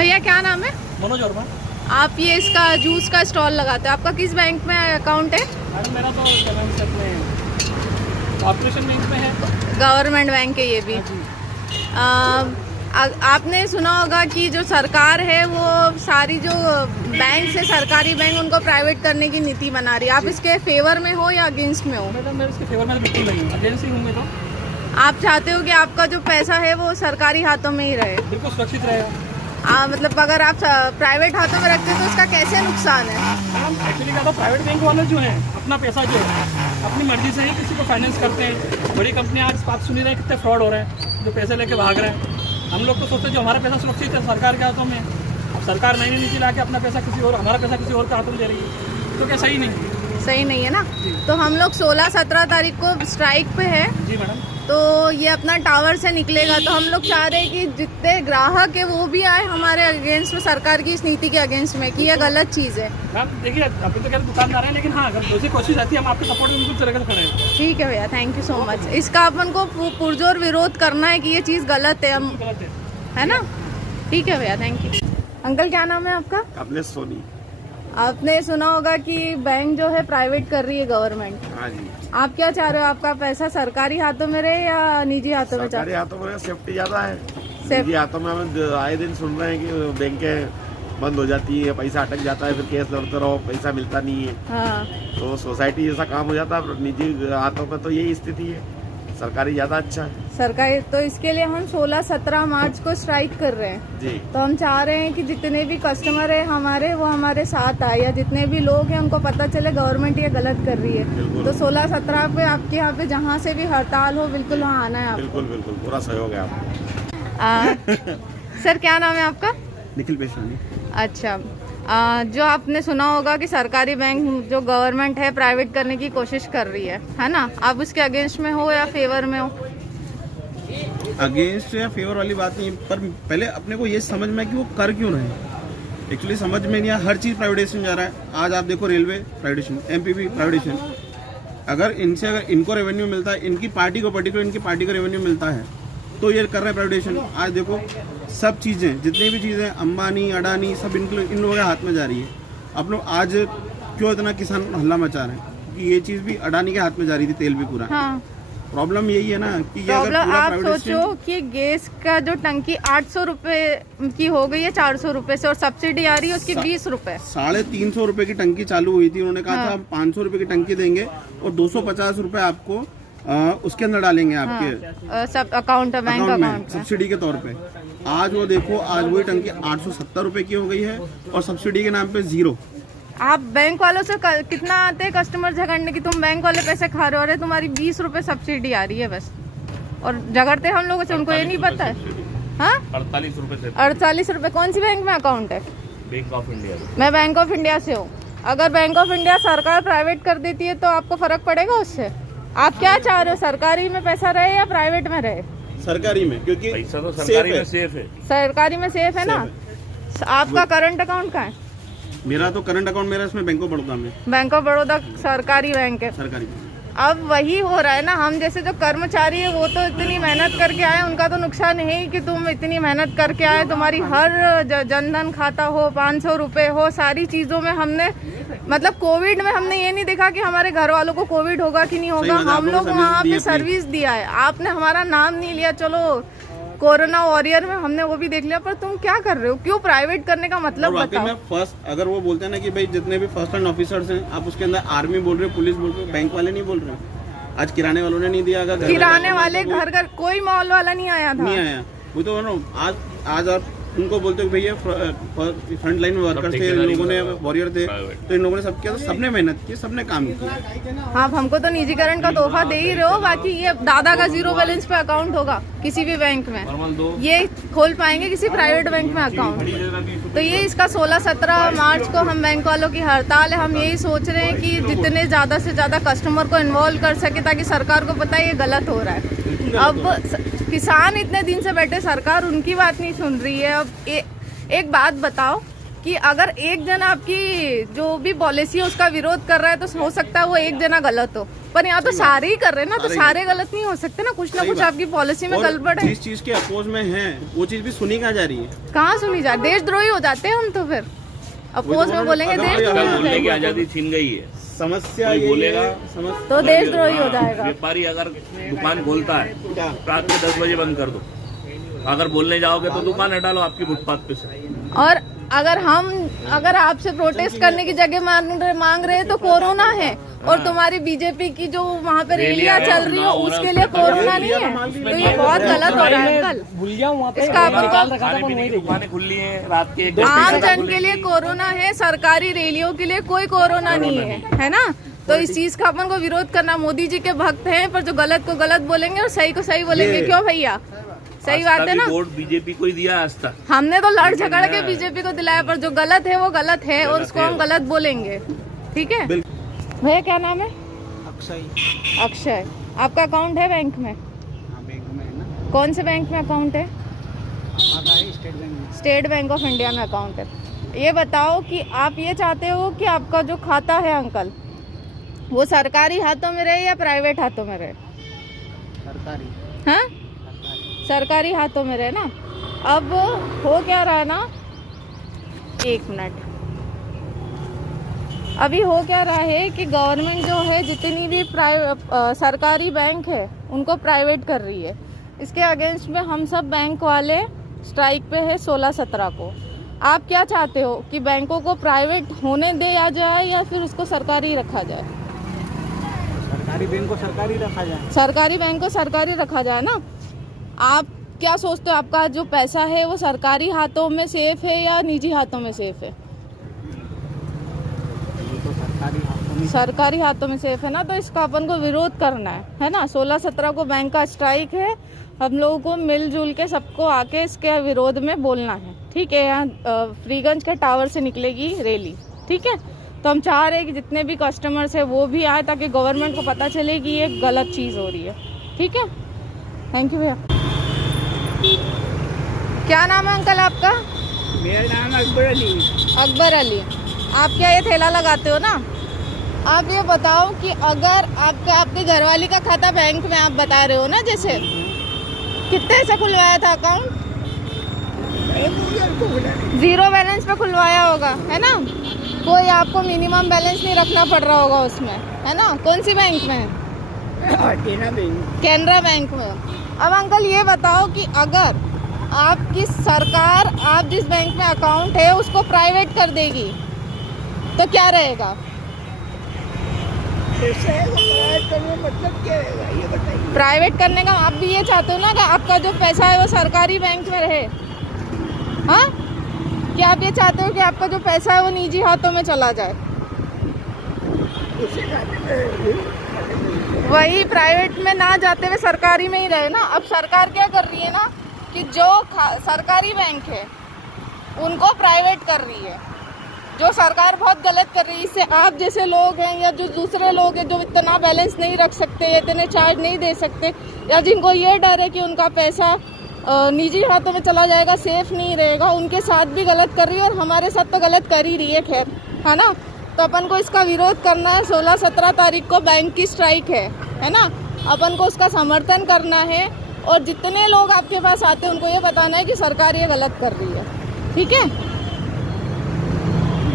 भैया क्या नाम है? मनोज वर्मा। आप ये इसका जूस का स्टॉल लगाते हैं, आपका किस बैंक में अकाउंट है? मैडम मेरा तो कॉर्पोरेशन बैंक में है। गवर्नमेंट बैंक है ये भी। आपने सुना होगा कि जो सरकार है वो सारी जो बैंक से सरकारी बैंक उनको प्राइवेट करने की नीति बना रही है। आप इसके फेवर में हो या अगेंस्ट में हो? मैडम मैं इसके फेवर में बिल्कुल नहीं हूँ, अगेंस्ट ही हूँ मैं तो। आप चाहते हो कि आपका जो पैसा है वो सरकारी हाथों में ही रहे? बिल्कुल सुरक्षित रहेगा। मतलब अगर आप प्राइवेट हाथों में रखते हैं तो उसका कैसे नुकसान है? मैडम एक्चुअली क्या था, प्राइवेट बैंक वाले जो हैं अपना पैसा जो है अपनी मर्जी से ही किसी को फाइनेंस करते हैं। बड़ी कंपनियां आज बात सुनी रहे हैं कितने फ्रॉड हो रहे हैं, जो पैसे लेके भाग रहे हैं। हम लोग तो सोचते हैं जो हमारा पैसा सुरक्षित है सरकार के हाथों में। अब सरकार नई नीति ला के अपना पैसा किसी और, हमारा पैसा किसी और के हाथों में दे रही है, तो क्या सही नहीं है ना? तो हम लोग 16-17 तारीख को स्ट्राइक पे है। जी मैडम। तो ये अपना टावर से निकलेगा, तो हम लोग चाह रहे हैं कि जितने ग्राहक है वो भी आए हमारे अगेंस्ट में, सरकार की इस नीति के अगेंस्ट में कि ये गलत चीज़ है। मैम देखिए अभी तो क्या दुकानदार है, लेकिन हाँ अगर दूसरी कोशिश आती है हम आपके सपोर्ट में बिल्कुल तरह खड़े हैं। ठीक है भैया, थैंक यू सो मच। इसका अपन को पुरजोर विरोध करना है कि ये चीज़ गलत है, हम है ना? ठीक है भैया, थैंक यू। अंकल क्या नाम है आपका? अपने सोनी। आपने सुना होगा कि बैंक जो है प्राइवेट कर रही है गवर्नमेंट। हाँ जी। आप क्या चाह रहे हो, आपका पैसा सरकारी हाथों में रहे या निजी हाथों में? सरकारी हाथों में सेफ्टी ज्यादा है, निजी हाथों में हम आए दिन सुन रहे हैं कि बैंकें बंद हो जाती है, पैसा अटक जाता है, फिर केस लड़ते रहो, पैसा मिलता नहीं है। हाँ। तो सोसाइटी जैसा काम हो जाता है। निजी हाथों में तो यही स्थिति है, सरकारी ज्यादा अच्छा है। सरकारी तो इसके लिए हम 16-17 मार्च को स्ट्राइक कर रहे हैं जी। तो हम चाह रहे हैं कि जितने भी कस्टमर है हमारे वो हमारे साथ आए, या जितने भी लोग हैं उनको पता चले गवर्नमेंट ये गलत कर रही है। तो 16-17 पे आपके यहाँ पे जहाँ से भी हड़ताल हो बिल्कुल वहाँ आना है आपको। बिल्कुल बिल्कुल, पूरा सहयोग है आपको। सर क्या नाम है आपका? निखिल पेशानी। अच्छा, जो आपने सुना होगा कि सरकारी बैंक जो गवर्नमेंट है प्राइवेट करने की कोशिश कर रही है ना? आप उसके अगेंस्ट में हो या फेवर में हो? अगेंस्ट या फेवर वाली बात नहीं, पर पहले अपने को ये समझ में कि वो कर क्यों रहे हैं। एक्चुअली समझ में नहीं आया, हर चीज़ प्राइवेटाइजेशन जा रहा है। आज आप देखो रेलवे प्राइवेटाइजेशन, एमपीपी प्राइवेटाइजेशन। अगर इनको रेवेन्यू मिलता है, इनकी पार्टी को पर्टिकुलर इनकी पार्टी को रेवेन्यू मिलता है तो ये कर रहे हैं प्राइवेटाइजेशन। आज देखो सब चीज़ें, जितनी भी चीज़ें अंबानी अडानी सब इन लोगों के हाथ में जा रही है। अब लोग आज क्यों इतना किसान हल्ला मचा रहे हैं कि ये चीज़ भी अडानी के हाथ में जा रही थी, तेल भी पूरा। हाँ। प्रॉब्लम यही है ना कि ये अगर प्रॉब्लम आप सोचो कि गैस का जो टंकी 800 रुपए की हो गई है 400 रुपए से, और सब्सिडी आ रही है उसकी 20 रुपए। 350 रुपए की टंकी चालू हुई थी, उन्होंने कहा था 500 रुपए की टंकी देंगे और 250 रुपए आपको उसके अंदर डालेंगे आपके सब अकाउंट बैंक अकाउंट सब्सिडी के तौर पे। आज वो देखो, आज वही टंकी 870 रुपए की हो गई है और सब्सिडी के नाम पे 0। आप बैंक वालों से कितना आते हैं कस्टमर झगड़ने की, तुम बैंक वाले पैसे खा रहे हो, तुम्हारी 20 रुपए सब्सिडी आ रही है बस, और झगड़ते हम लोगों से, उनको ये नहीं पता है। हाँ, 48 रुपए से। 48 रुपए। कौन सी बैंक में अकाउंट है? Bank of India. मैं बैंक ऑफ इंडिया से हूँ। अगर बैंक ऑफ इंडिया सरकार प्राइवेट कर देती है तो आपको फर्क पड़ेगा उससे? आप क्या चाह रहे हो, सरकारी में पैसा रहे या प्राइवेट में रहे? सरकारी में, क्योंकि पैसा तो सरकारी में सेफ है। सरकारी में सेफ है ना? आपका करंट अकाउंट कहाँ है? मेरा तो करंट अकाउंट मेरा इसमें बैंक ऑफ बड़ौदा में। बैंक ऑफ बड़ौदा सरकारी बैंक है। सरकारी। अब वही हो रहा है ना, हम जैसे जो कर्मचारी है वो तो इतनी मेहनत करके आए, उनका तो नुकसान है ही कि तुम इतनी मेहनत करके आए, तुम्हारी हर जनधन खाता हो, 500 रुपए हो, सारी चीज़ों में हमने मतलब कोविड में हमने ये नहीं देखा कि हमारे घर वालों को कोविड होगा कि नहीं होगा, हम लोग वहाँ पे सर्विस दिया है। आपने हमारा नाम नहीं लिया, चलो कोरोना वॉरियर में हमने वो भी देख लिया, पर तुम क्या कर रहे हो? क्यों प्राइवेट करने का मतलब बताओ। में फर्स्ट अगर वो बोलते हैं ना कि भाई जितने भी फर्स्ट हैंड ऑफिसर्स हैं, आप उसके अंदर आर्मी बोल रहे हो, पुलिस बोल रहे हो, बैंक वाले नहीं बोल रहे हो। आज किराने वालों ने नहीं दिया, अगर किराने वाले घर घर कोई मॉल वाला नहीं आया था, नहीं आया। वो तो आज आप उनको बोलते हो भैया फ्रंट लाइन वर्कर्स थे, इन लोगों ने वॉरियर थे, तो इन लोगों ने सब किया, तो सबने मेहनत की, सबने काम किया। आप हमको तो निजीकरण का तोहफा दे ही रहे हो, बाकी ये दादा का 0 बैलेंस पे अकाउंट होगा किसी भी बैंक में, ये खोल पाएंगे किसी प्राइवेट बैंक में अकाउंट? तो ये इसका 16-17 मार्च को हम बैंक वालों की हड़ताल है। हम यही सोच रहे हैं कि जितने ज़्यादा से ज़्यादा कस्टमर को इन्वॉल्व कर सके, ताकि सरकार को पता है ये गलत हो रहा है। अब किसान इतने दिन से बैठे, सरकार उनकी बात नहीं सुन रही है। अब एक बात बताओ कि अगर एक जना आपकी जो भी पॉलिसी है उसका विरोध कर रहा है तो हो सकता है वो एक जना गलत हो, पर यहाँ तो सारे ही कर रहे हैं ना, तो सारे गलत नहीं हो सकते ना, कुछ ना कुछ आपकी पॉलिसी में गड़बड़ है। जिस चीज के अपोज में है वो चीज भी सुनी कहाँ जा रही है? कहाँ सुनी जा, देशद्रोही हो जाते हैं हम तो फिर अपोज में बोलेंगे देशद्रोही हो बोलने की जाएगा, आजादी छीन गई है। समस्या कोई ये बोलेगा तो देशद्रोही हो जाएगा। व्यापारी अगर दुकान खोलता है रात के 10 बजे बंद कर दो, अगर बोलने जाओगे तो दुकान हटा लो आपकी फुटपाथ पे से। और अगर आपसे प्रोटेस्ट करने की जगह मांग रहे हैं तो कोरोना है, और तुम्हारी बीजेपी की जो वहाँ पे रैलियाँ चल रही है उसके लिए कोरोना नहीं है, तो ये बहुत गलत हो रहा है अंकल। इसका दुकानें खुली हैं रात के आम जन के लिए कोरोना है, सरकारी रैलियों के लिए कोई कोरोना नहीं है ना। तो इस चीज का अपन को विरोध करना, मोदी जी के भक्त हैं पर जो गलत को गलत बोलेंगे और सही को सही बोलेंगे, क्यों भैया? सही बात है ना। वोट बीजेपी को ही दिया आज तक, हमने तो लड़ झगड़ के बीजेपी को दिलाया, पर जो गलत है वो गलत है और उसको हम गलत बोलेंगे, ठीक है। भैया क्या नाम है? अक्षय। आपका अकाउंट है बैंक में? बैंक में है ना। कौन से बैंक में अकाउंट है? स्टेट बैंक ऑफ इंडिया में अकाउंट है। ये बताओ कि आप ये चाहते हो कि आपका जो खाता है अंकल वो सरकारी हाथों में रहे या प्राइवेट हाथों में रहे? सरकारी। हाँ, सरकारी हाथों में रहे ना। अब हो क्या रहा है ना, एक मिनट, अभी हो क्या रहा है कि गवर्नमेंट जो है जितनी भी सरकारी बैंक है उनको प्राइवेट कर रही है। इसके अगेंस्ट में हम सब बैंक वाले स्ट्राइक पे है 16-17 को। आप क्या चाहते हो कि बैंकों को प्राइवेट होने दिया जाए या फिर उसको सरकारी रखा जाए? सरकारी बैंक को सरकारी रखा जाए। सरकारी बैंक को सरकारी रखा जाए ना। आप क्या सोचते हो, आपका जो पैसा है वो सरकारी हाथों में सेफ है या निजी हाथों में सेफ है? तो सरकारी हाथों में सेफ है ना। तो इसका अपन को विरोध करना है ना। 16-17 को बैंक का स्ट्राइक है, हम लोगों को मिलजुल के सबको आके इसके विरोध में बोलना है, ठीक है। यहाँ फ्रीगंज के टावर से निकलेगी रैली, ठीक है। तो हम चाह रहे हैं कि जितने भी कस्टमर्स है वो भी आए ताकि गवर्नमेंट को पता चले कि ये गलत चीज़ हो रही है, ठीक है। थैंक यू भैया। क्या नाम है अंकल आपका? मेरा नाम अकबर अली। अकबर अली। आप क्या ये ठेला लगाते हो ना? आप ये बताओ कि अगर आपके घरवाली का खाता बैंक में आप बता रहे हो ना, जैसे कितने से खुलवाया था अकाउंट? 0 बैलेंस पे खुलवाया होगा, है ना। कोई आपको मिनिमम बैलेंस नहीं रखना पड़ रहा होगा उसमें, है ना। कौन सी बैंक में है? कैनरा बैंक में। अब अंकल ये बताओ कि अगर आपकी सरकार आप जिस बैंक में अकाउंट है उसको प्राइवेट कर देगी तो क्या रहेगा? मतलब क्या रहेगा ये बताइए। प्राइवेट करने का आप भी ये चाहते हो ना कि आपका जो पैसा है वो सरकारी बैंक में रहे? हाँ, क्या आप ये चाहते हो कि आपका जो पैसा है वो निजी हाथों में चला जाए? वही प्राइवेट में ना जाते हुए सरकारी में ही रहे ना। अब सरकार क्या कर रही है ना कि जो सरकारी बैंक है उनको प्राइवेट कर रही है, जो सरकार बहुत गलत कर रही है। इससे आप जैसे लोग हैं या जो दूसरे लोग हैं जो इतना बैलेंस नहीं रख सकते, इतने चार्ज नहीं दे सकते, या जिनको ये डर है कि उनका पैसा निजी हाथों में चला जाएगा, सेफ नहीं रहेगा, उनके साथ भी गलत कर रही है और हमारे साथ तो गलत कर ही रही है, खैर, है ना। तो अपन को इसका विरोध करना है। 16-17 तारीख को बैंक की स्ट्राइक है ना। अपन को उसका समर्थन करना है और जितने लोग आपके पास आते हैं उनको ये बताना है कि सरकार ये गलत कर रही है, ठीक है।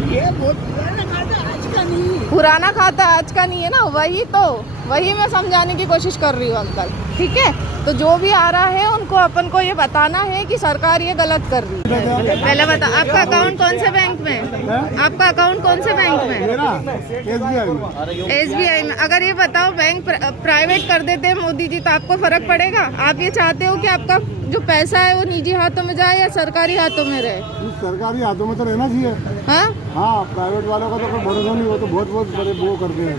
ये बहुत पुराना खाता आज का नहीं। पुराना खाता आज का नहीं है ना, वही मैं समझाने की कोशिश कर रही हूँ अंकल, ठीक है। तो जो भी आ रहा है उनको अपन को ये बताना है कि सरकार ये गलत कर रही है। पहले बता, आपका अकाउंट कौन से बैंक में है? आपका अकाउंट कौन से बैंक में है? SBI में। अगर ये बताओ बैंक प्राइवेट कर देते हैं मोदी जी तो आपको फर्क पड़ेगा? आप ये चाहते हो कि आपका जो पैसा है वो निजी हाथों में जाए या सरकारी हाथों में रहे? सरकारी हाथों में तो रहना चाहिए। हाँ, प्राइवेट वालों का तो कोई भरोसा नहीं, हो तो बहुत बड़े वो करते हैं,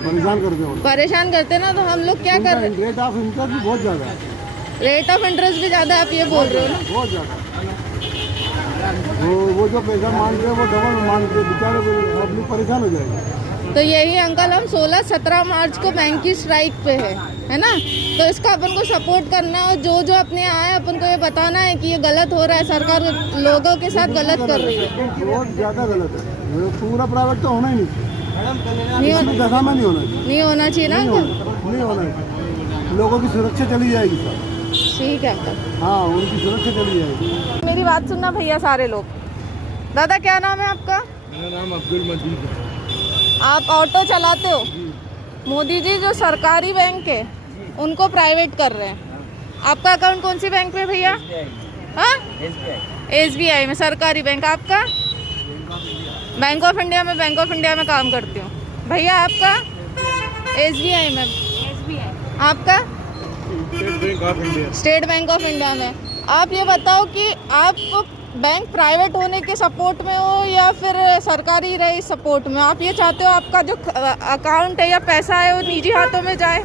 परेशान करते हैं ना। तो हम लोग क्या कर रहे हैं? रेट ऑफ इंटरेस्ट भी बहुत ज़्यादा है। रेट ऑफ इंटरेस्ट भी ज़्यादा, आप ये बोल रहे हो ना? बहुत ज़्यादा। वो जो पैसा मांग रहे हैं वो डबल मांग रहे, बेचारे पब्लिक परेशान हो जाएगी। तो यही अंकल, हम 16-17 मार्च को बैंक की स्ट्राइक पे है ना। तो इसका अपन को सपोर्ट करना और जो अपने आए अपन को ये बताना है कि ये गलत हो रहा है, सरकार लोगों के साथ गलत कर रही है। बहुत ज़्यादा गलत है, पूरा प्राइवेट तो होना ही नहीं। नहीं इस दशा में नहीं होना चाहिए, नहीं होना चाहिए ना अंकल? नहीं होना चाहिए। लोगों की सुरक्षा चली जाएगी सर। ठीक है अंकल, हाँ, उनकी सुरक्षा चली जाएगी। मेरी बात सुनना भैया सारे लोग। दादा क्या नाम है आपका? मेरा नाम अब्दुल मजीद है। आप ऑटो चलाते हो? मोदी जी जो सरकारी बैंक है उनको प्राइवेट कर रहे हैं। आपका अकाउंट कौन सी बैंक में भैया? हाँ, SBI में, सरकारी बैंक। आपका? बैंक ऑफ इंडिया में। बैंक ऑफ इंडिया में काम करती हूँ। भैया आपका? SBI में। आपका? स्टेट बैंक ऑफ इंडिया में। आप ये बताओ कि आप बैंक प्राइवेट होने के सपोर्ट में हो या फिर सरकारी रहे सपोर्ट में? आप ये चाहते हो आपका जो अकाउंट है या पैसा है वो निजी हाथों में जाए?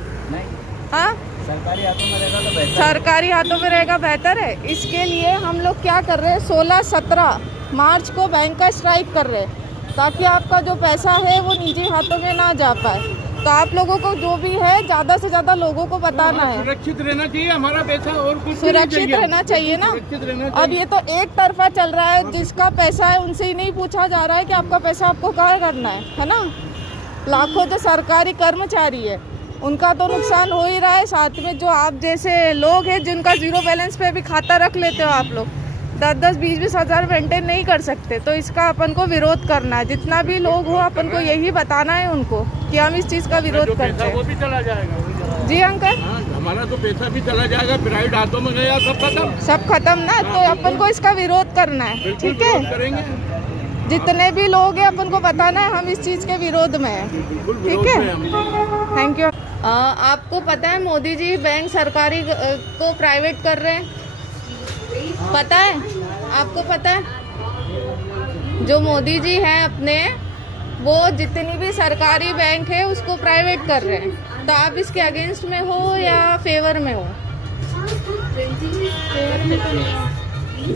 हाँ, सरकारी हाथों में रहेगा तो बेहतर। सरकारी हाथों में रहेगा बेहतर है। इसके लिए हम लोग क्या कर रहे हैं, 16-17 मार्च को बैंक का स्ट्राइक कर रहे हैं ताकि आपका जो पैसा है वो निजी हाथों में ना जा पाए। तो आप लोगों को जो भी है ज़्यादा से ज़्यादा लोगों को बताना है। सुरक्षित रहना चाहिए हमारा पैसा, और कुछ सुरक्षित रहना चाहिए ना। अब ये तो एक तरफा चल रहा है, जिसका पैसा है उनसे ही नहीं पूछा जा रहा है कि आपका पैसा आपको कहाँ करना है ना। लाखों जो सरकारी कर्मचारी है उनका तो नुकसान हो ही रहा है, साथ में जो आप जैसे लोग हैं जिनका जीरो बैलेंस पे भी खाता रख लेते हो आप लोग, 10-10, 20-20 हज़ार मेंटेन नहीं कर सकते। तो इसका अपन को विरोध करना है। जितना भी लोग हो अपन को यही बताना है उनको कि हम इस चीज़ का विरोध करते हैं। वो भी चला जाएगा। जी अंकल, हमारा तो पैसा भी चला जाएगा, प्राइवेट हाथों में गया, सब खत्म। सब खत्म ना। तो अपन को इसका विरोध करना है, ठीक है? करेंगे। जितने भी लोग हैं अपन को बताना है हम इस चीज़ के विरोध में हैं, ठीक है? Thank you. आपको पता है मोदी जी बैंक सरकारी को प्राइवेट कर रहे हैं? पता है आपको? पता है जो मोदी जी हैं अपने, वो जितनी भी सरकारी बैंक है उसको प्राइवेट कर रहे हैं। तो आप इसके अगेंस्ट में हो या फेवर में हो?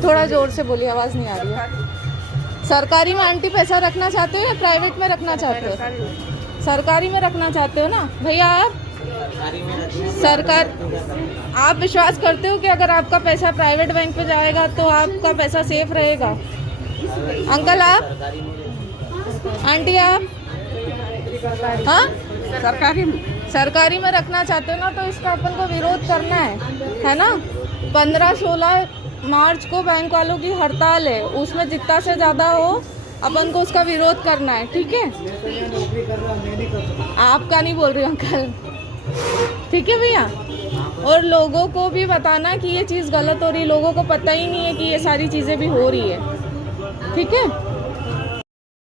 थोड़ा जोर से बोलिए, आवाज़ नहीं आ रही है। सरकारी में आंटी पैसा रखना चाहते हो या प्राइवेट में रखना चाहते हो? सरकारी में रखना चाहते हो ना भैया आप? सरकार, आप विश्वास करते हो कि अगर आपका पैसा प्राइवेट बैंक में जाएगा तो आपका पैसा सेफ रहेगा? अंकल आप? आंटी आप? हाँ, सरकारी में रखना चाहते हो ना, तो इसका अपन को विरोध करना है ना। 15-16 मार्च को बैंक वालों की हड़ताल है, उसमें जितना से ज़्यादा हो अपन को उसका विरोध करना है, ठीक है? आपका नहीं बोल रही अंकल, ठीक है भैया? और लोगों को भी बताना कि ये चीज़ गलत हो रही है, लोगों को पता ही नहीं है कि ये सारी चीज़ें भी हो रही है, ठीक है?